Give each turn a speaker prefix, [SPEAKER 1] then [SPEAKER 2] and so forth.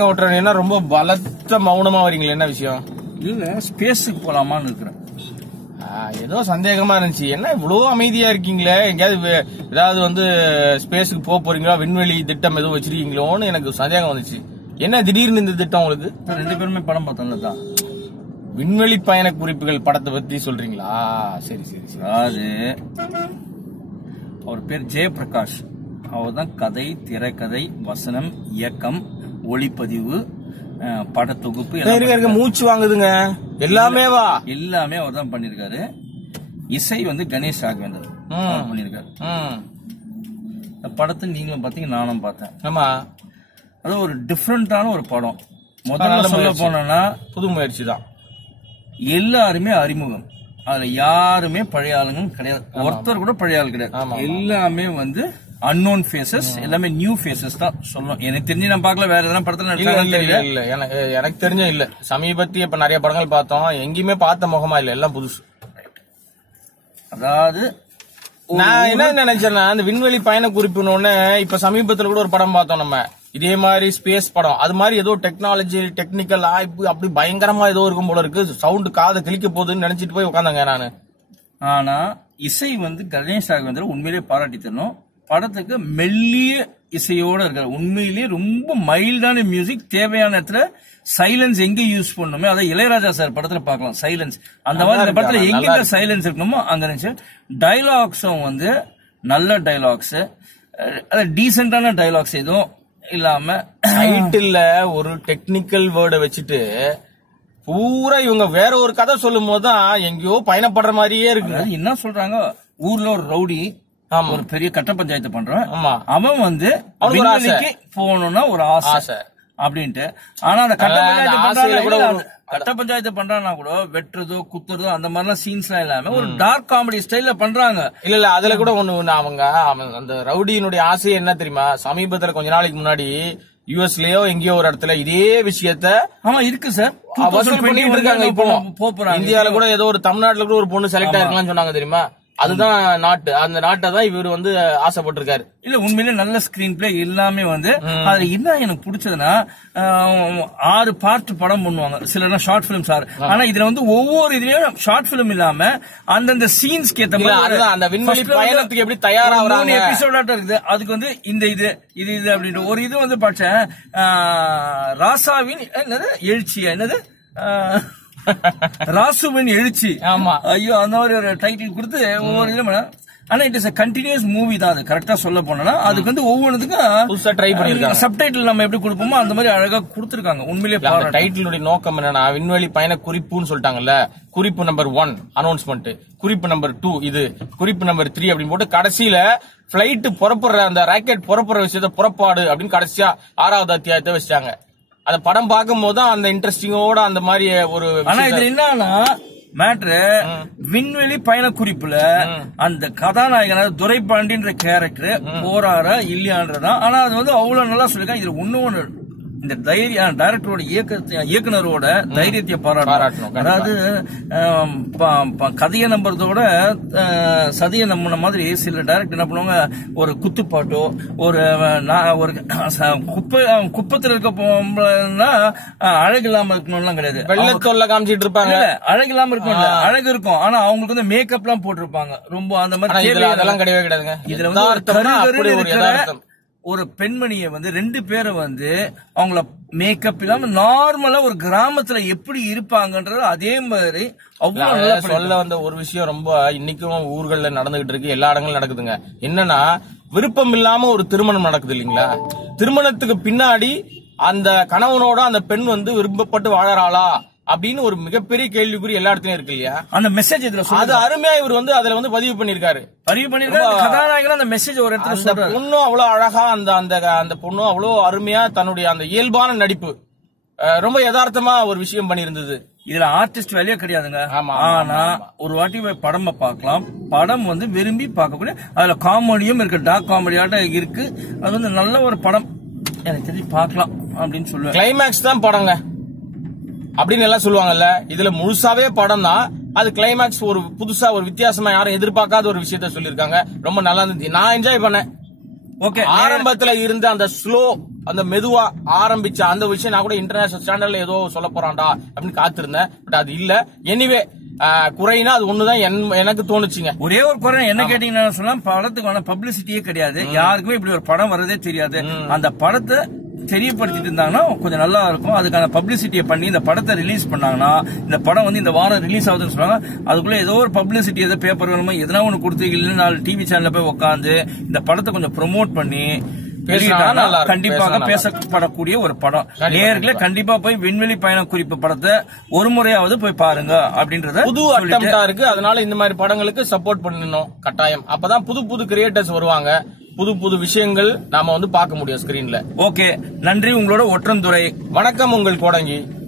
[SPEAKER 1] ஓட்டுறேன். என்ன ரொம்ப பலத்த மௌனமா வரீங்களே, என்ன விஷயம்?
[SPEAKER 2] இல்ல ஸ்பேஸுக்கு போலாமான்னு இருக்கிறேன்.
[SPEAKER 1] ஏதோ சந்தேகமா இருந்துச்சு. என்ன இவ்வளவு அமைதியா இருக்கீங்களே, எங்கேயாவது ஏதாவது வந்து ஸ்பேஸுக்கு போறீங்களா, விண்வெளி திட்டம் எதுவும் வச்சிருக்கீங்களோன்னு எனக்கு சந்தேகம் வந்துச்சு. என்ன திடீர்னு இந்த திட்டம் உங்களுக்கு?
[SPEAKER 2] 2 பேருமே படம் பார்த்தோம்ல தான்.
[SPEAKER 1] விண்வெளி பயண குறிப்புகள் படத்தை பத்தி சொல்றீங்களா? சரி சரி சரி.
[SPEAKER 2] அது அவர் பேர் ஜெயபிரகாஷ். அவர் தான் கதை, திரைக்கதை, வசனம், இயக்கம், ஒளிப்பதிவு, படத்தொகுப்பு,
[SPEAKER 1] மூச்சு வாங்குதுங்க. எல்லாமே
[SPEAKER 2] அவர் தான் பண்ணிருக்காரு. இசை வந்து கணேஷ் ராகவேந்தர் பண்ணிருக்காரு. படத்தை நீங்களும் பாத்தீங்க, நானும் பார்த்தேன்.
[SPEAKER 1] ஆமா,
[SPEAKER 2] அது ஒரு டிஃபரெண்டான ஒரு படம். முதல்ல சொல்ல போனா
[SPEAKER 1] புது முயற்சி தான்.
[SPEAKER 2] எல்லாருமே அறிமுகம். அதுல யாருமே பழைய ஆளுங்க கிடையாது. ஒருத்தர் கூட பழைய ஆள் கிடையாது. எல்லாமே வந்து அன்னோன் ஃபேசஸ், எல்லாமே நியூ ஃபேசஸ் தான் சொல்லணும். எனக்கு தெரிஞ்சு நான் பார்க்கல, வேற எதனா படத்துல
[SPEAKER 1] இல்ல. எனக்கு தெரிஞ்ச இல்ல. சமீபத்திய இப்ப நிறைய படங்கள் பார்த்தோம், எங்கேயுமே பார்த்த முகமா இல்ல, எல்லாம் புதுசு.
[SPEAKER 2] அதாவது
[SPEAKER 1] நான் என்ன நினைச்சேன்னா, அந்த விண்வெளி பயண குறிப்புன்னு இப்ப சமீபத்துல கூட ஒரு படம் பார்த்தோம் நம்ம, இதே மாதிரி ஸ்பேஸ் படம். அது மாதிரி ஏதோ டெக்னாலஜி டெக்னிக்கல் அப்படி பயங்கரமா ஏதோ இருக்கும் போல இருக்கு. சவுண்ட் காதை கிளிக்க போகுதுன்னு நினைச்சிட்டு போய் உட்காந்தாங்க நானு.
[SPEAKER 2] ஆனா இசை வந்து கணேஷ் ராகவேந்தர் உண்மையிலேயே பாராட்டி தரணும். படத்துக்கு மெல்லிய இசையோட இருக்காரு. உண்மையிலேயே ரொம்ப மைல்டான மியூசிக். தேவையான இடத்துல சைலன்ஸ் எங்க யூஸ் பண்ணணுமோ, அதை இளையராஜா சார் படத்துல பார்க்கலாம். சைலன்ஸ் அந்த மாதிரி அந்த படத்துல எங்க சைலன்ஸ் இருக்கணுமோ அங்க இருந்துச்சு. டைலாக்ஸும் வந்து நல்ல டைலாக்ஸ், டீசென்டான டைலாக்ஸ் எதுவும் இல்லாம
[SPEAKER 1] டைட்டில்ல ஒரு டெக்னிக்கல் வேர்டை வச்சுட்டு பூரா இவங்க வேற ஒரு கதை சொல்லும் போதுதான் எங்கேயோ பயணப்படுற மாதிரியே இருக்கு.
[SPEAKER 2] என்ன சொல்றாங்க, ஊர்ல ஒரு ரவுடி ஒரு பெரிய கட்ட பஞ்சாயத்து பண்றான். அவன் வந்து போகணும்னா ஒரு ஆசை அப்படின்ட்டு. ஆனா அந்த கட்ட பஞ்சாயத்து பண்றான்னா கூட வெட்டுறதோ குத்துறதோ அந்த மாதிரிலாம் சீன்ஸ் எல்லாம் இல்லாம ஒரு டார்க் காமெடி ஸ்டைல்ல பண்றாங்க.
[SPEAKER 1] இல்ல அதுல கூட ஒண்ணு அவங்க அந்த ரவுடியினுடைய ஆசையே என்ன தெரியுமா? சமீபத்துல கொஞ்ச நாளைக்கு முன்னாடி யுஎஸ்லயோ எங்கேயோ ஒரு இடத்துல இதே விஷயத்த
[SPEAKER 2] இருக்கு சார்
[SPEAKER 1] வசூல் பண்ணிட்டு இருக்காங்க. இப்போ இந்தியால கூட ஏதோ ஒரு தமிழ்நாட்டுல கூட ஒரு பொண்ணு செலக்ட் ஆயிருக்கலாம்னு சொன்னாங்க தெரியுமா? அதுதான் நாட்டு, அந்த நாட்டை தான் இவர் வந்து ஆசைப்பட்டிருக்காரு.
[SPEAKER 2] இல்ல உண்மையிலே நல்ல ஸ்கிரீன் பிளே எல்லாமே வந்து அதுல என்ன எனக்கு பிடிச்சதுன்னா 6 பார்ட் படம் பண்ணுவாங்க, சில ஷார்ட் பிலிம்ஸ் 6. ஆனா இதுல வந்து ஒவ்வொரு இதுலயும் ஷார்ட் பிலிம் இல்லாம அந்தந்த சீன்ஸ்க்கு ஏத்த மாதிரி
[SPEAKER 1] அந்த விண்வெளி பயணத்துக்கு எப்படி தயாராகிறாங்க
[SPEAKER 2] எபிசோடாட்ட இருக்குது. அதுக்கு வந்து இந்த இது அப்படின்ற ஒரு இது வந்து பார்த்தேன். ராசாவின் என்னது எழுச்சியா என்னது ராசுவின் எழுச்சி.
[SPEAKER 1] ஆமா,
[SPEAKER 2] ஐயோ அந்த மாதிரி ஒரு டைட்டில் கொடுத்து ஒவ்வொரு இதுல. ஆனா இட் இஸ் கண்டினியூஸ் மூவி தான். அது கரெக்டா சொல்ல போனா அதுக்கு வந்து ஒவ்வொன்றுக்கும்
[SPEAKER 1] புதுசா ட்ரை பண்ணிருக்காங்க.
[SPEAKER 2] சப்டைட்டில் நம்ம எப்படி கொடுப்போமோ அந்த மாதிரி அழகா கொடுத்திருக்காங்க. உண்மையிலேயே
[SPEAKER 1] டைட்டிலுடைய நோக்கம் என்னன்னா, விண்வெளி பயண குறிப்புன்னு சொல்லிட்டாங்கல்ல. குறிப்பு நம்பர் 1 அனௌன்ஸ்மெண்ட், குறிப்பு நம்பர் 2 இது, குறிப்பு நம்பர் 3 அப்படின்னு போட்டு கடைசியில பிளைட் புறப்படுற அந்த ராக்கெட் புறப்படுற விஷயத்த புறப்பாடு அப்படின்னு கடைசியா 6வது அத்தியாயத்தை வச்சிட்டாங்க. அந்த படம் பார்க்கும் போதுதான் அந்த இன்ட்ரெஸ்டிங்கோட அந்த மாதிரி ஒரு.
[SPEAKER 2] ஆனா இதுல என்னன்னா மேட்ரு, விண்வெளி பயண குறிப்புல அந்த கதாநாயகனான துரைபாண்டின்ற கேரக்டர் போறாரா இல்லையான்றதான். ஆனா அது வந்து அவ்வளவு நல்லா சொல்லிருக்காங்க. இதுல ஒண்ணு இந்த தைரியம் டைரக்டரோட இயக்குனரோட தைரியத்தை பாராட்டணும். அதாவது கதையை நம்புறதோட சதியை நம்பின மாதிரி சில டைரக்டர் என்ன பண்ணுவாங்க, ஒரு குத்துப்பாட்டோ ஒரு குப்பத்துல இருக்க போனா அழகு இல்லாம இருக்கணும்லாம் கிடையாது.
[SPEAKER 1] வெள்ளத்தொல்ல காமிச்சிட்டு இருப்பாங்க.
[SPEAKER 2] அழகு இல்லாம இருக்கும், அழகு இருக்கும். ஆனா அவங்களுக்கு வந்து மேக்கப் எல்லாம் போட்டிருப்பாங்க ரொம்ப. அந்த மாதிரி
[SPEAKER 1] அதெல்லாம் கிடையவே கிடையாதுங்க.
[SPEAKER 2] இதுல வந்து ஒரு பெண்மணியை வந்து 2 பேரை வந்து அவங்கள மேக்கப் இல்லாம நார்மலா ஒரு கிராமத்துல எப்படி இருப்பாங்கன்றது அதே மாதிரி அவ்வளவு
[SPEAKER 1] சொல்ல வந்த ஒரு விஷயம் ரொம்ப இன்னைக்கும் ஊர்கள்ல நடந்துகிட்டு இருக்கு, எல்லா இடங்களும் நடக்குதுங்க. என்னன்னா, விருப்பம் இல்லாம ஒரு திருமணம் நடக்குது இல்லீங்களா? திருமணத்துக்கு பின்னாடி அந்த கணவனோட அந்த பெண் வந்து விருப்பப்பட்டு வாழறாளா அப்படின்னு ஒரு மிகப்பெரிய கேள்விக்குறி எல்லா இடத்துலயும் இருக்கு இல்லையா? அந்த மெசேஜ் இதுல அது அருமையா இவர் வந்து அதுல வந்து பதிவு பண்ணிருக்காரு. கதாநாயகன் அந்த மெசேஜ் ஒரு இடத்துல சொல்றாரு. பொண்ணும் அவ்வளவு அழகா அந்த பொண்ணும் அவ்வளவு அருமையா தன்னுடைய அந்த இயல்பான நடிப்பு ரொம்ப யதார்த்தமா ஒரு விஷயம் பண்ணிருந்தது.
[SPEAKER 2] இதுல ஆர்டிஸ்ட் வேலையே கிடையாதுங்க. ஆனா ஒரு வாட்டி படம் பார்க்கலாம். படம் வந்து விரும்பி பார்க்கக்கூடிய, அதுல காமெடியும் இருக்கு, டார்க் காமெடியாட்ட இருக்கு. அது வந்து நல்ல ஒரு படம், எனக்கு தெரிஞ்சு பார்க்கலாம் அப்படின்னு சொல்லுவேன்.
[SPEAKER 1] கிளைமேக்ஸ் தான் படங்க அப்படின்னு எல்லாம் சொல்லுவாங்கல்ல. இதுல முழுசாவே படம் தான். அது கிளைமேக்ஸ் ஒரு புதுசா ஒரு வித்தியாசமா யாரும் எதிர்பார்க்காத ஒரு விஷயத்த சொல்லிருக்காங்க. ரொம்ப நல்லா இருந்துச்சு, நான் என்ஜாய் பண்ணேன். ஓகே, ஆரம்பத்துல இருந்த அந்த ஸ்லோ அந்த மெதுவா ஆரம்பிச்ச அந்த விஷயம் நான் கூட இன்டர்நேஷனல் ஸ்டாண்டர்ட்ல ஏதோ சொல்ல போறான்டா அப்படின்னு காத்திருந்தேன். பட் அது இல்ல. எனிவே குறைனா அது ஒண்ணுதான் எனக்கு தோணுச்சுங்க.
[SPEAKER 2] ஒரே ஒரு குறை என்ன கேட்டீங்கன்னா சொல்லலாம், படத்துக்கான பப்ளிசிட்டியே கிடையாது. யாருக்குமே இப்படி ஒரு படம் வரதே தெரியாது. அந்த படத்தை தெரியப்படுத்திட்டு இருந்தாங்கன்னா கொஞ்சம் நல்லா இருக்கும். அதுக்கான பப்ளிசிட்டியை பண்ணி இந்த படத்தை ரிலீஸ் பண்ணாங்கன்னா, இந்த படம் வந்து இந்த வாரம் ரிலீஸ் ஆகுதுன்னு சொன்னாங்க, அதுக்குள்ள ஏதோ ஒரு பப்ளிசிட்டி ஏதோ பேப்பர் வேணுமோ எதனா ஒண்ணு கொடுத்து இல்ல 4 டிவி சேனல்ல போய் உட்காந்து இந்த படத்தை கொஞ்சம் ப்ரொமோட் பண்ணி கண்டிப்பாக பேசப்படக்கூடிய ஒரு படம். நேயர்களே கண்டிப்பா போய் விண்வெளி பயண குறிப்பு படத்தை ஒரு முறையாவது போய் பாருங்க அப்படின்றத
[SPEAKER 1] புது அட்டம்ப்டா இருக்கு. அதனால இந்த மாதிரி படங்களுக்கு சப்போர்ட் பண்ணணும் கட்டாயம். அப்பதான் புது புது கிரியேட்டர்ஸ் வருவாங்க. புது புது விஷயங்கள் நாம வந்து பார்க்க முடியும் ஸ்கிரீன்ல.
[SPEAKER 2] ஓகே, நன்றி. உங்களோட ஒற்றந்துரை.
[SPEAKER 1] வணக்கம், உங்கள் கோடங்கி.